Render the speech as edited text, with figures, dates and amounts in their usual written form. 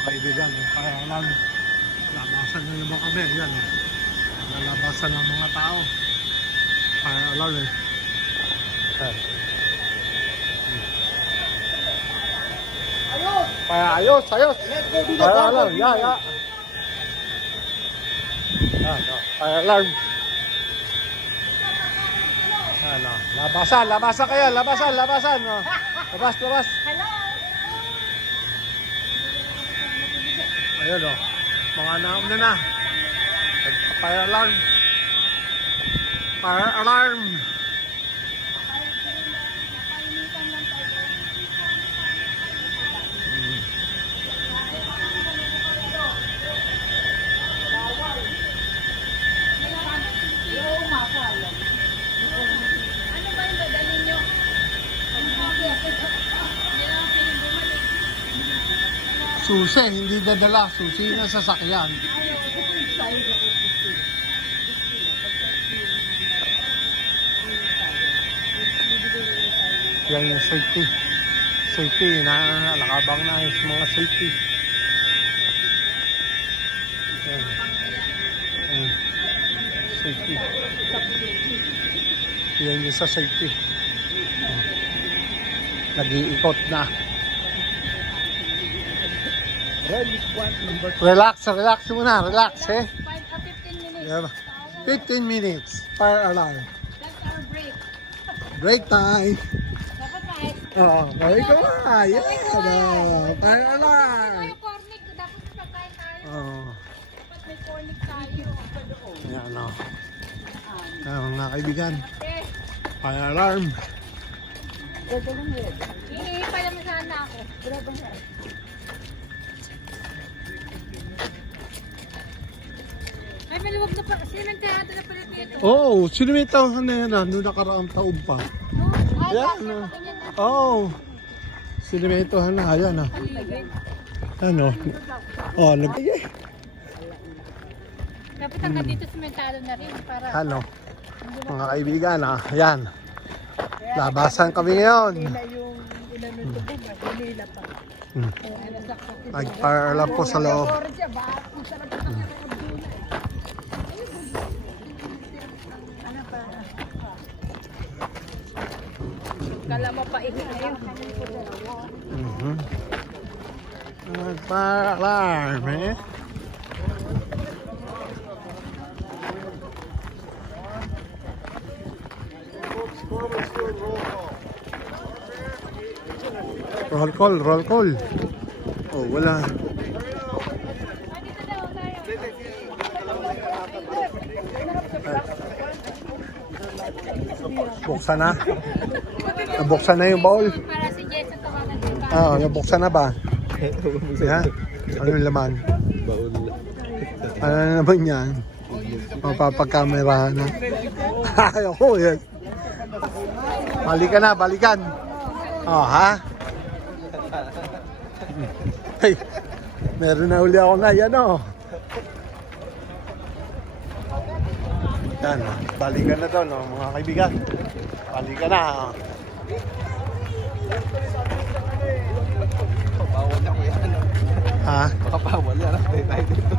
mga kaibigan. Kaya lang, labasan na naman kami. Yan, nalabasan ng mga tao. Kaya lang eh. Kaya ayos. Kaya lang, ya. Kaya lang. Ano, labasan kayo, labasan. Oh. Labas. Hello! Ayun o, mga nauna na. Fire alarm. Ano ba yung dadalhin nyo? Susi, hindi dadala. Susi na sasakyan. Yan yung safety. Nakabang na yung mga safety. Safety. Yan yung sa safety. Nag-iikot na. Relax muna, eh. 15 minutes. Fire alarm. That's our break. Break time. Dapat kahit. Break ka na. Yeah, fire Ano alarm. yung cornic? Dapat pagkain tayo. Dapat may cornic tayo. Ayan o. Ayan mga kaibigan. Eh, Fire alarm. hinihipa naman sana ako. Ay, maluwag na pa. Sinantihado na pala dito. Oo, sinimitahan na yan noong nakaraang taon pa. Ay, Yan, sinimitahan na. Ayan o. Ano? dapat hanggang dito simentado na rin para Ano? Mga kaibigan, ayan. Labasan kami ngayon. Nag-fire alarm po sa loob. kala mo pa ihayin. Nag-fire alarm, eh. Roll call. Oh, wala. Buksan na. Nabuksan na yung bowl. Para si Jess ang tawagan dito. Nabuksan na ba? Yan. Ano yung laman? Ano na naman yan? Mapapagkamerahan na. Ayoko yan. Balikan. Ha? Hey, meron na uli ako na yan Yan, balikan na daw mga kaibigan. Balikan na. Bawal na ko yan. Ha? Baka bawal yan. Tayo dito.